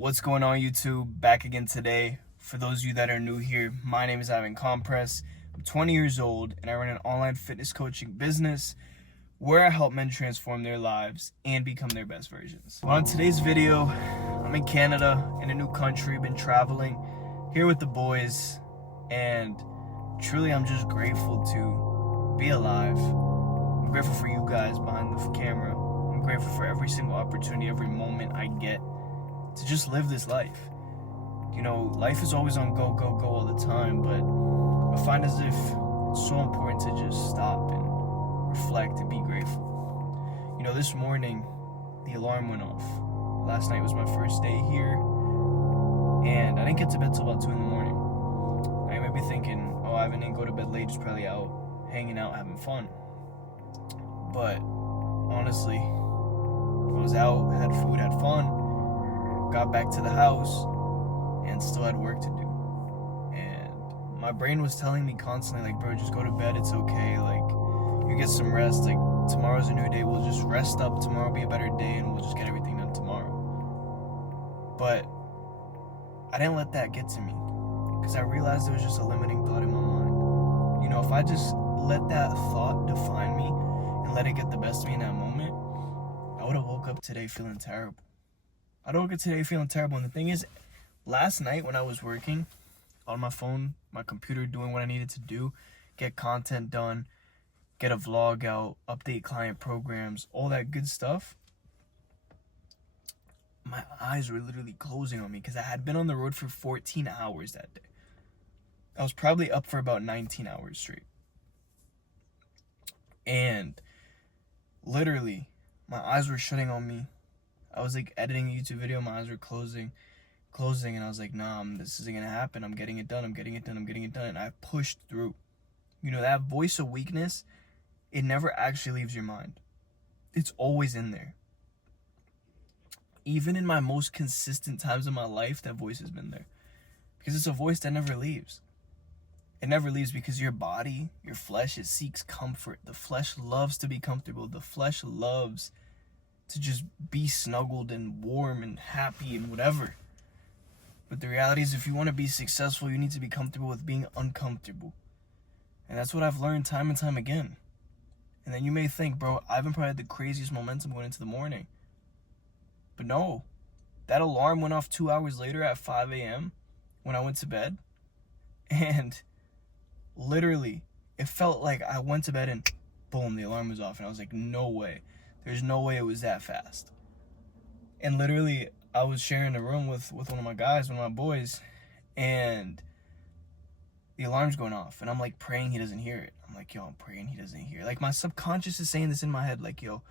What's going on, YouTube? Back again today. For those of you that are new here, my name is Ivan Compres. I'm 20 years old and I run an online fitness coaching business where I help men transform their lives and become their best versions. Well, on today's video, I'm in Canada, in a new country, been traveling here with the boys, and truly I'm just grateful to be alive. I'm grateful for you guys behind the camera. I'm grateful for every single opportunity, every moment I get to just live this life. You know, life is always on go, go, go all the time, but I find as if it's so important to just stop and reflect and be grateful. You know, this morning, the alarm went off. Last night was my first day here, and I didn't get to bed till about 2 in the morning. Now you might be thinking, oh, Ivan didn't go to bed late, he's probably out, hanging out, having fun. But honestly, I was out, had food, had fun, got back to the house, and still had work to do. And my brain was telling me constantly, like, bro, just go to bed, it's okay, like, you get some rest, like, tomorrow's a new day, we'll just rest up, tomorrow will be a better day, and we'll just get everything done tomorrow. But I didn't let that get to me, because I realized there was just a limiting thought in my mind. You know, if I just let that thought define me, and let it get the best of me in that moment, I would have woke up today feeling terrible. I woke up today feeling terrible, and the thing is, last night when I was working on my phone, my computer, doing what I needed to do, get content done, get a vlog out, update client programs, all that good stuff, my eyes were literally closing on me because I had been on the road for 14 hours that day. I was probably up for about 19 hours straight. And literally, my eyes were shutting on me. I was like editing a YouTube video, my eyes were closing, and I was like, nah, this isn't gonna happen. I'm getting it done, and I pushed through. You know, that voice of weakness, it never actually leaves your mind. It's always in there. Even in my most consistent times of my life, that voice has been there. Because it's a voice that never leaves. It never leaves because your body, your flesh, it seeks comfort. The flesh loves to be comfortable. The flesh loves to just be snuggled and warm and happy and whatever. But the reality is, if you want to be successful, you need to be comfortable with being uncomfortable. And that's what I've learned time and time again. And then you may think, bro, Ivan probably had the craziest momentum going into the morning. But no, that alarm went off 2 hours later at 5 a.m. when I went to bed. And literally, it felt like I went to bed and boom, the alarm was off. And I was like, no way. There's no way it was that fast. And literally, I was sharing a room with one of my guys, one of my boys, and the alarm's going off. And I'm like praying he doesn't hear it. I'm like, yo, I'm praying he doesn't hear it. Like, my subconscious is saying this in my head, like, yo,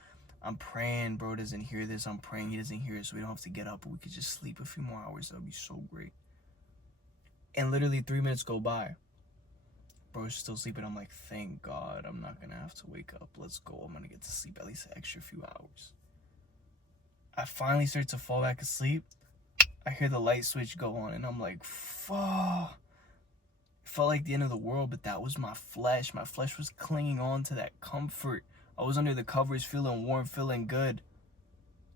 I'm praying bro doesn't hear this. I'm praying he doesn't hear it so we don't have to get up, but we could just sleep a few more hours. That would be so great. And literally 3 minutes go by. Bro's still sleeping. I'm like, thank God I'm not gonna have to wake up. Let's go. I'm gonna get to sleep at least an extra few hours. I finally start to fall back asleep. I hear the light switch go on and I'm like, fuck. It felt like the end of the world, but that was my flesh. My flesh was clinging on to that comfort. I was under the covers feeling warm, feeling good.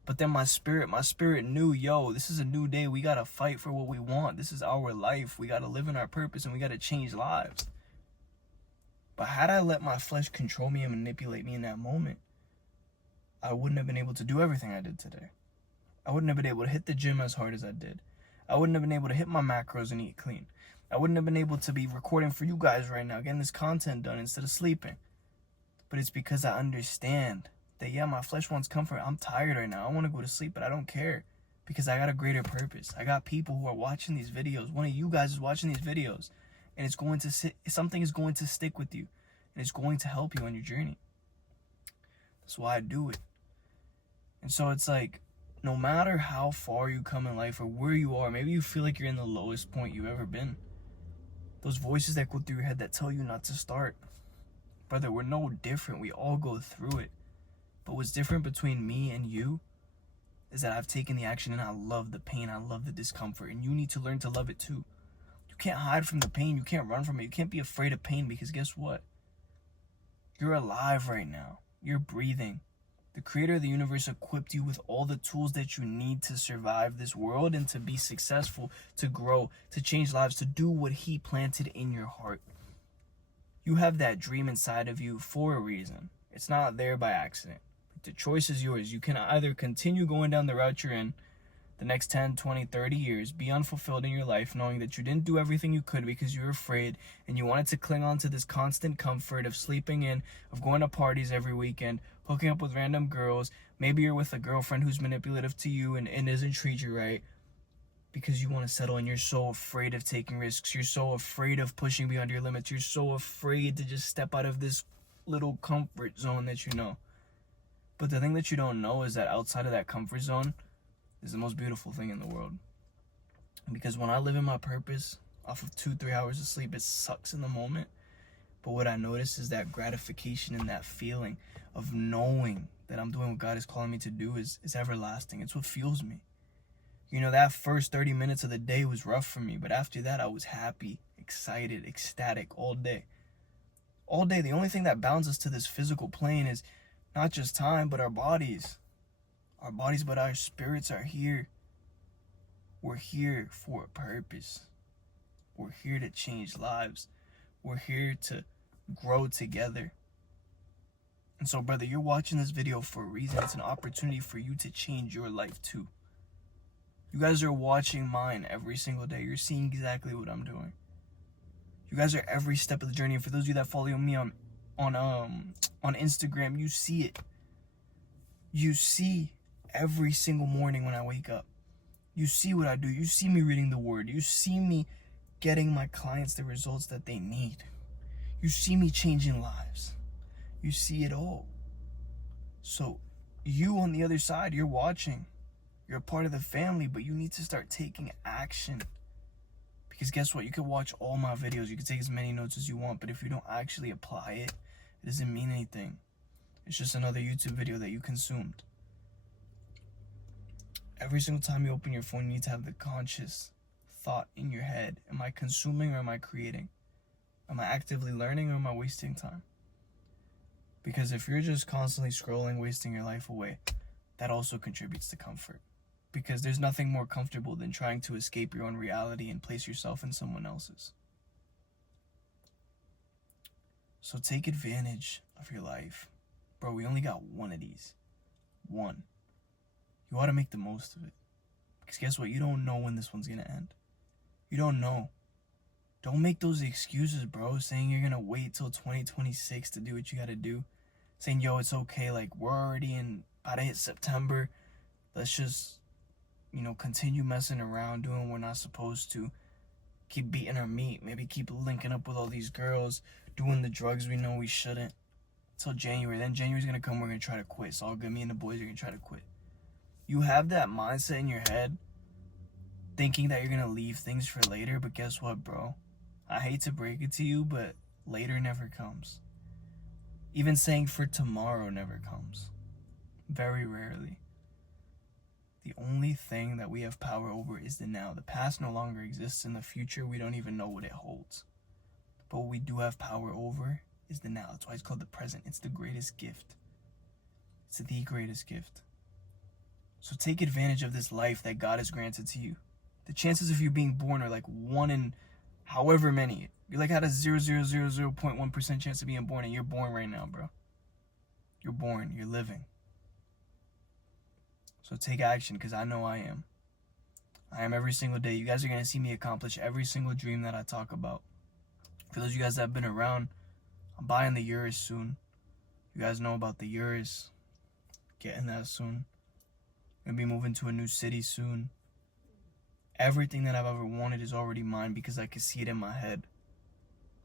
But then my spirit knew, yo, this is a new day. We gotta fight for what we want. This is our life. We gotta live in our purpose and we gotta change lives. But had I let my flesh control me and manipulate me in that moment, I wouldn't have been able to do everything I did today. I wouldn't have been able to hit the gym as hard as I did. I wouldn't have been able to hit my macros and eat clean. I wouldn't have been able to be recording for you guys right now, getting this content done instead of sleeping. But it's because I understand that, yeah, my flesh wants comfort. I'm tired right now. I want to go to sleep, but I don't care because I got a greater purpose. I got people who are watching these videos. One of you guys is watching these videos. And it's going to something is going to stick with you. And it's going to help you on your journey. That's why I do it. And so it's like, no matter how far you come in life or where you are, maybe you feel like you're in the lowest point you've ever been. Those voices that go through your head that tell you not to start. Brother, we're no different. We all go through it. But what's different between me and you is that I've taken the action and I love the pain. I love the discomfort. And you need to learn to love it too. You can't hide from the pain. You can't run from it. You can't be afraid of pain because guess what? You're alive right now. You're breathing. The creator of the universe equipped you with all the tools that you need to survive this world and to be successful, to grow, to change lives, to do what he planted in your heart. You have that dream inside of you for a reason. It's not there by accident. The choice is yours. You can either continue going down the route you're in the next 10, 20, 30 years, be unfulfilled in your life, knowing that you didn't do everything you could because you were afraid and you wanted to cling on to this constant comfort of sleeping in, of going to parties every weekend, hooking up with random girls. Maybe you're with a girlfriend who's manipulative to you and doesn't treat you right because you want to settle and you're so afraid of taking risks. You're so afraid of pushing beyond your limits. You're so afraid to just step out of this little comfort zone that you know. But the thing that you don't know is that outside of that comfort zone is the most beautiful thing in the world. Because when I live in my purpose off of 2-3 hours of sleep, it sucks in the moment. But what I notice is that gratification and that feeling of knowing that I'm doing what God is calling me to do is everlasting. It's what fuels me. You know, that first 30 minutes of the day was rough for me, but after that I was happy, excited, ecstatic all day. All day. The only thing that bounds us to this physical plane is not just time, but our bodies. Our bodies, but our spirits are here. We're here for a purpose. We're here to change lives. We're here to grow together. And so, brother, you're watching this video for a reason. It's an opportunity for you to change your life too. You guys are watching mine every single day. You're seeing exactly what I'm doing. You guys are every step of the journey. And for those of you that follow me on Instagram, you see it. You see every single morning when I wake up. You see what I do. You see me reading the word. You see me getting my clients the results that they need. You see me changing lives. You see it all. So you on the other side, you're watching. You're a part of the family, but you need to start taking action. Because guess what? You can watch all my videos. You can take as many notes as you want, but if you don't actually apply it, it doesn't mean anything. It's just another YouTube video that you consumed. Every single time you open your phone, you need to have the conscious thought in your head. Am I consuming or am I creating? Am I actively learning or am I wasting time? Because if you're just constantly scrolling, wasting your life away, that also contributes to comfort. Because there's nothing more comfortable than trying to escape your own reality and place yourself in someone else's. So take advantage of your life. Bro, we only got one of these. One. You ought to make the most of it. Because guess what? You don't know when this one's going to end. You don't know. Don't make those excuses, bro. Saying you're going to wait till 2026 to do what you got to do. Saying, yo, it's okay. Like, we're already about to hit September. Let's just, continue messing around, doing what we're not supposed to. Keep beating our meat. Maybe keep linking up with all these girls. Doing the drugs we know we shouldn't. Till January. Then January's going to come. We're going to try to quit. It's all good. Me and the boys are going to try to quit. You have that mindset in your head, thinking that you're going to leave things for later, but guess what, bro? I hate to break it to you, but later never comes. Even saying for tomorrow never comes. Very rarely. The only thing that we have power over is the now. The past no longer exists. In the future, we don't even know what it holds. But what we do have power over is the now. That's why it's called the present. It's the greatest gift. It's the greatest gift. So take advantage of this life that God has granted to you. The chances of you being born are like 1 in however many. You like had a 0.1% chance of being born, and you're born right now, bro. You're born. You're living. So take action, because I know I am. I am every single day. You guys are going to see me accomplish every single dream that I talk about. For those of you guys that have been around, I'm buying the Urus soon. You guys know about the Urus. Getting that soon. Gonna be moving to a new city soon. Everything that I've ever wanted is already mine because I can see it in my head.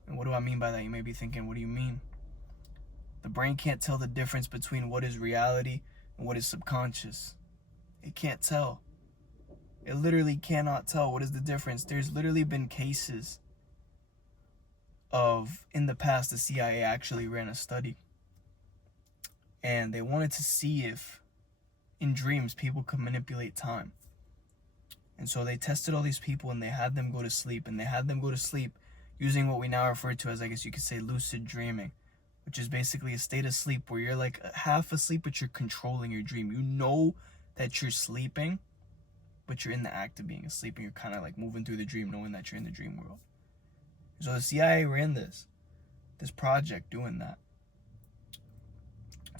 And what do I mean by that? You may be thinking, what do you mean? The brain can't tell the difference between what is reality and what is subconscious. It can't tell. It literally cannot tell what is the difference. There's literally been cases of, in the past, the CIA actually ran a study. And they wanted to see if in dreams people could manipulate time. And so they tested all these people and they had them go to sleep. And they had them go to sleep using what we now refer to as, I guess you could say, lucid dreaming, which is basically a state of sleep where you're like half asleep, but you're controlling your dream. You know that you're sleeping, but you're in the act of being asleep, and you're kind of like moving through the dream knowing that you're in the dream world. So the CIA ran this project doing that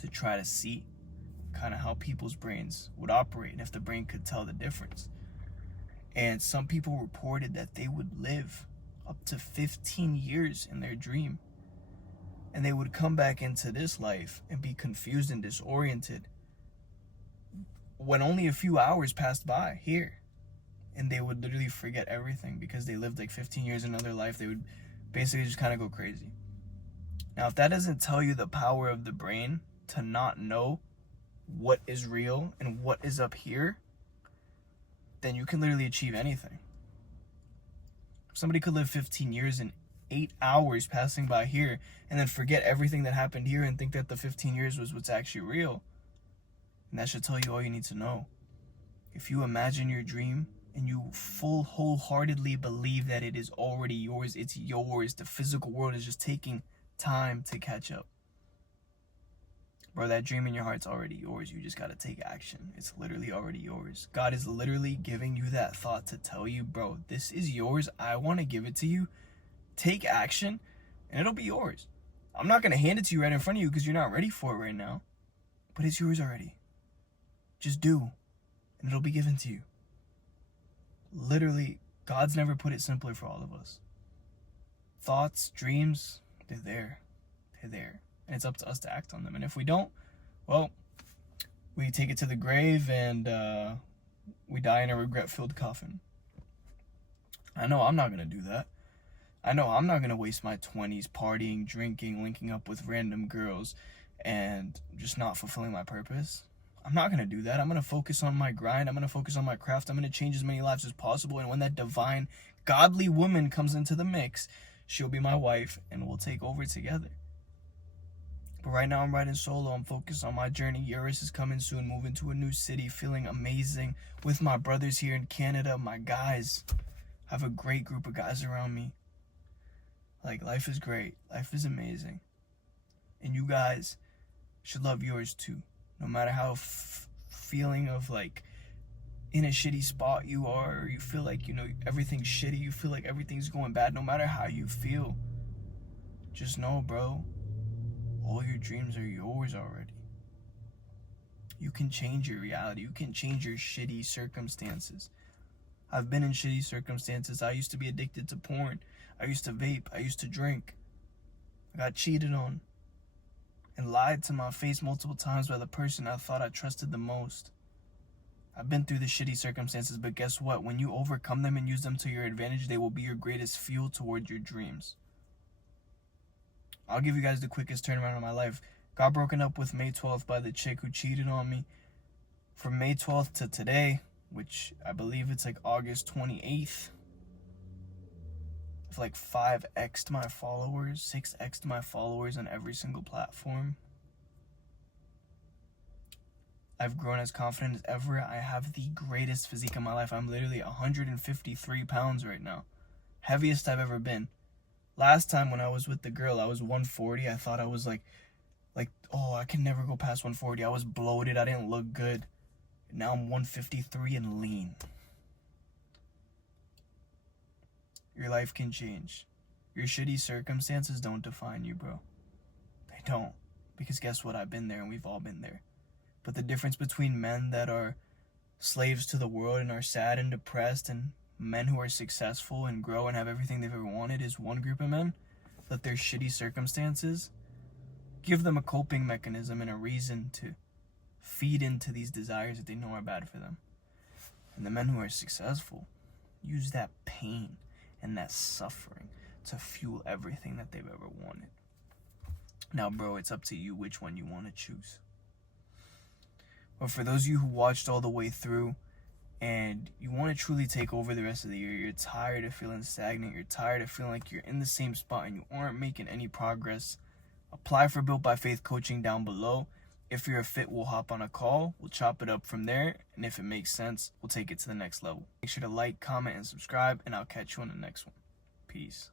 to try to see kind of how people's brains would operate and if the brain could tell the difference. And some people reported that they would live up to 15 years in their dream, and they would come back into this life and be confused and disoriented when only a few hours passed by here. And they would literally forget everything because they lived like 15 years in another life. They would basically just kind of go crazy. Now, if that doesn't tell you the power of the brain to not know what is real and what is up here, then you can literally achieve anything. Somebody could live 15 years in 8 hours passing by here and then forget everything that happened here and think that the 15 years was what's actually real. And that should tell you all you need to know. If you imagine your dream and you wholeheartedly believe that it is already yours, it's yours. The physical world is just taking time to catch up. Bro, that dream in your heart's already yours. You just got to take action. It's literally already yours. God is literally giving you that thought to tell you, bro, this is yours. I want to give it to you. Take action, and it'll be yours. I'm not going to hand it to you right in front of you because you're not ready for it right now. But it's yours already. Just do, and it'll be given to you. Literally, God's never put it simpler for all of us. Thoughts, dreams, they're there. They're there. And it's up to us to act on them. And if we don't, well, we take it to the grave and we die in a regret-filled coffin. I know I'm not going to do that. I know I'm not going to waste my 20s partying, drinking, linking up with random girls, and just not fulfilling my purpose. I'm not going to do that. I'm going to focus on my grind. I'm going to focus on my craft. I'm going to change as many lives as possible. And when that divine, godly woman comes into the mix, she'll be my wife and we'll take over together. But right now I'm riding solo. I'm focused on my journey. Eurus is coming soon, moving to a new city, feeling amazing with my brothers here in Canada, my guys. I have a great group of guys around me. Like, life is great. Life is amazing. And you guys should love yours too. No matter how feeling of like in a shitty spot you are, or you feel like, you know, everything's shitty, you feel like everything's going bad, no matter how you feel, just know, bro, all your dreams are yours already. You can change your reality. You can change your shitty circumstances. I've been in shitty circumstances. I used to be addicted to porn. I used to vape. I used to drink. I got cheated on and lied to my face multiple times by the person I thought I trusted the most. I've been through the shitty circumstances, but guess what? When you overcome them and use them to your advantage, they will be your greatest fuel toward your dreams. I'll give you guys the quickest turnaround of my life. Got broken up with May 12th by the chick who cheated on me. From May 12th to today, which I believe it's like August 28th, I've like 5x'd my followers, 6x'd my followers on every single platform. I've grown as confident as ever. I have the greatest physique in my life. I'm literally 153 pounds right now. Heaviest I've ever been. Last time when I was with the girl, I was 140. I thought I was like, oh, I can never go past 140. I was bloated. I didn't look good. Now I'm 153 and lean. Your life can change. Your shitty circumstances don't define you, bro. They don't. Because guess what? I've been there and we've all been there. But the difference between men that are slaves to the world and are sad and depressed and men who are successful and grow and have everything they've ever wanted is one group of men that their shitty circumstances give them a coping mechanism and a reason to feed into these desires that they know are bad for them. And the men who are successful use that pain and that suffering to fuel everything that they've ever wanted. Now, bro, it's up to you which one you want to choose. But for those of you who watched all the way through and you want to truly take over the rest of the year, you're tired of feeling stagnant, you're tired of feeling like you're in the same spot and you aren't making any progress, apply for Built by Faith coaching down below. If you're a fit, we'll hop on a call, we'll chop it up from there, and if it makes sense, we'll take it to the next level. Make sure to like, comment, and subscribe, and I'll catch you on the next one. Peace.